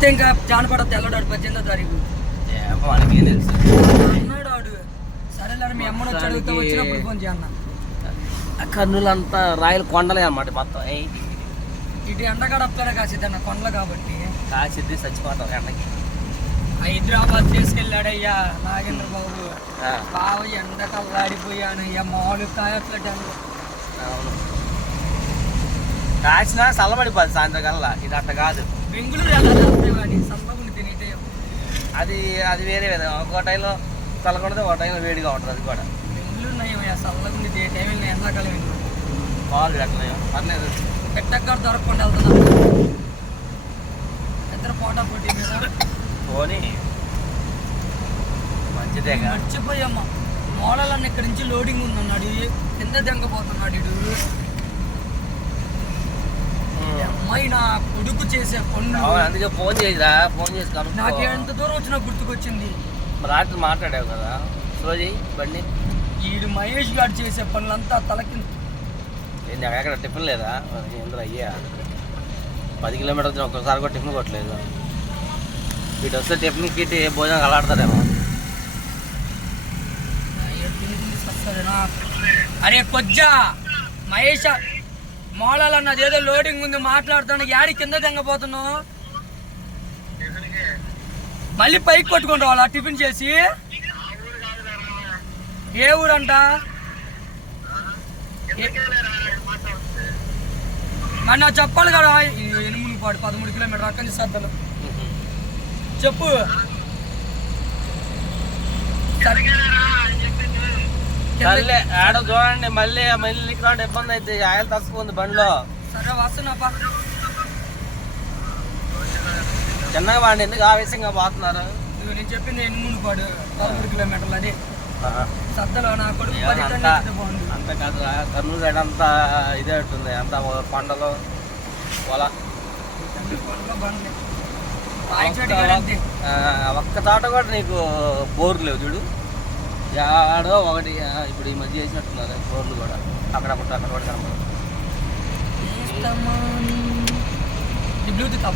వస్తే ఇంకా జానపడ తెల్లడాడు 18వ తారీఖు మనకి తెలుసు అన్నాడు ఆడు. సరేలే మీ అమ్మను వచ్చి అడిగితే వచ్చినప్పుడు ఫోన్ చేయన్న. కర్నూలు అంతా రాయల కొండలే అన్నమాట మొత్తం. ఇటు ఎండగడపలే కాసిద్ది అన్న కొండలు కాబట్టి కాసిద్ది చచ్చిపోతాం ఎండకి. హైదరాబాద్ తీసుకెళ్ళాడయ్యా నాగేంద్ర బాబు. బావ ఎండకల్లాడిపోయాను అయ్యా మామూలు కాయట్లేదు. అవును కాసినా చల్లబడిపోద్ది సాయంత్రం కల్లా. ఇది అట్ట కాదు. బెంగళూరు వెళ్ళాలి కానీ చల్లగుండి తినేటే అది అది వేరే విధంగా. ఒక టైంలో చల్లకుండా ఒక టైంలో వేడిగా ఉంటుంది. అది కూడా బెంగళూరు నయ్యా చల్లగుండి టైం వెళ్ళిన ఎండాకాలం వెళ్ళిన కాలు పెట్టలేము పర్లేదు. పెట్టక్కడ దొరకకుండా వెళ్తున్నాం. ఇద్దరు పోటా పోటీ మీద పోనీ మంచిదే. మర్చిపోయామ్మా మోడలన్న ఇక్కడి నుంచి లోడింగ్ ఉందన్నాడు. కింద దెంగపోతున్నాడు ఇడు. అమ్మాయి నా కొడుకు చేసే పనులు. అందుకే ఫోన్ చేసిరా. ఫోన్ చేసి నాకు ఎంత దూరం వచ్చినా గుర్తుకొచ్చింది. రాత్రి మాట్లాడావు కదా స్లో చేయి బండి. ఈడు మహేష్ గారు చేసే పనులంతా తలకి. ఏంటి ఎక్కడ టిఫిన్ లేదా? ఎందుకు అయ్యా 10 కిలోమీటర్లు వచ్చిన ఒక్కసారి కూడా టిఫిన్ కొట్టలేదు. వీటి వస్తే టిఫిన్ కిట్టి భోజనం అలాడతారేమో. అరే కొజ్జా మహేష్ మోళాలు అన్నది ఏదో లోడింగ్ ఉంది మాట్లాడుతాను. యాడి కింద తెంగపోతున్నావు? మళ్ళీ పైకి కొట్టుకుంటా వాళ్ళ టిఫిన్ చేసి. ఏ ఊరంట? మరి నాకు చెప్పాలి కదా. 13 కిలోమీటర్ అక్కడి నుంచి సద్దలు చెప్పు. సర్లే ఆడ చూడండి. మళ్ళీ మళ్ళీ ఇక్కడ ఇబ్బంది అయితే ఆయిల్ తక్కువ బండిలో. సరే వస్తున్నా. చిన్నగా వాడిని ఎందుకు ఆవేశంగా పోతున్నారు? నేను చెప్పింది 13 కిలోమీటర్లు అది సద్దలో. నా కొడుకు అంత కాదు. కర్నూలు సైడ్ అంతా ఇదే ఉంటుంది. అంతా కొండలు పొల. ఒక్క తోట కూడా నీకు బోర్లు లేవు చూడు. ఆడో ఒకటి ఇప్పుడు ఈ మధ్య చేసినట్టున్నారు బోర్లు కూడా. అక్కడప్పుడు అక్కడ కూడా కనపడదు. బ్లూటూత్